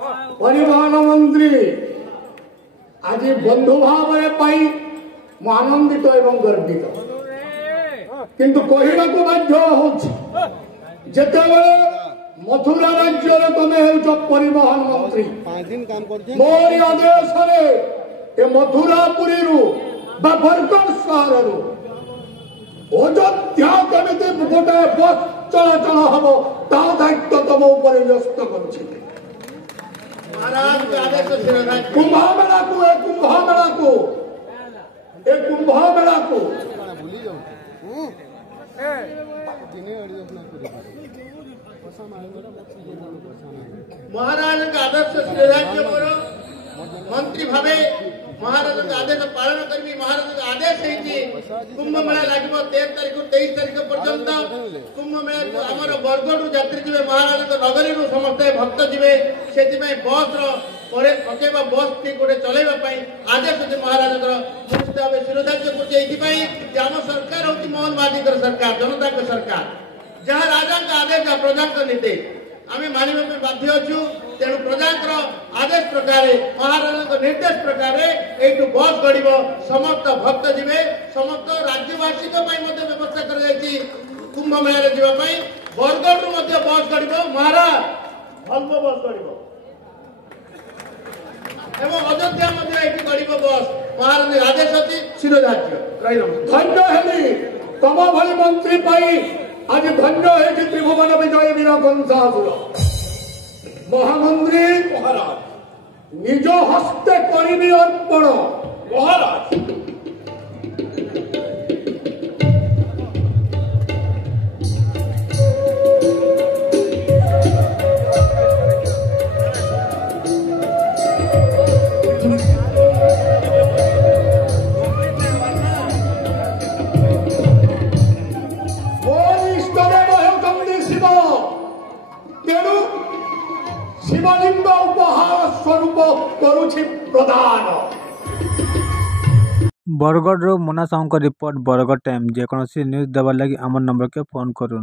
परिवहन मंत्री आज बंधु भाव मु आनंदित एवं गर्वित किंतु कहना को बाध्य होते मथुरा राज्य तुम हो परिवहन मंत्री मोर आदेश मथुरापुरी बरगढ़ सहर अयोध्या केमी गोटे बस चलाचल हम ता दायित्व तुम उपर न्यस्त कर कुंभमेला को महाराज का आदर्श श्रीराज्य मंत्री भावे महाराज का आदेश पालन करी महाराज का आदेश कुंभ मेला लगे 13 तारीख 23 तारीख पर्यंत कुंभ मेला आमर बरगढ़ यात्री जी महाराज नगरी समस्त भक्त जी से बस पकेबा बस टी गोटे चलैवाई आदेश महाराज शिरोधार्य कर आम सरकार हूँ मोहन माझी सरकार जनता सरकार जहाँ राजा आदेश प्रजा निर्देश आम मानवा बाध्य अच्छु तेणु प्रजा आदेश प्रकार महाराज निर्देश प्रकार यू बस गड़ समस्त भक्त जी समस्त राज्यवासी व्यवस्था कर कुंभ मेला जावाई बरगढ़ बस गड़ महाराज भल्व बस गड़ अयोध्या गड़ बस महाराज आदेश अच्छी शिरोधार्य धन्य है तम भली मंत्री आज धन्य है त्रिभुवन विजय वीर कंसासुर महामंत्री महाराज निज हस्ते करी अर्पण महाराज शिवलिंग उपहार स्वरूप करुछि प्रदान। बरगढ़ मोना साहू रिपोर्ट बरगढ़ टाइम जेकोसी न्यूज देवार लगी आम नंबर के फोन करूँ।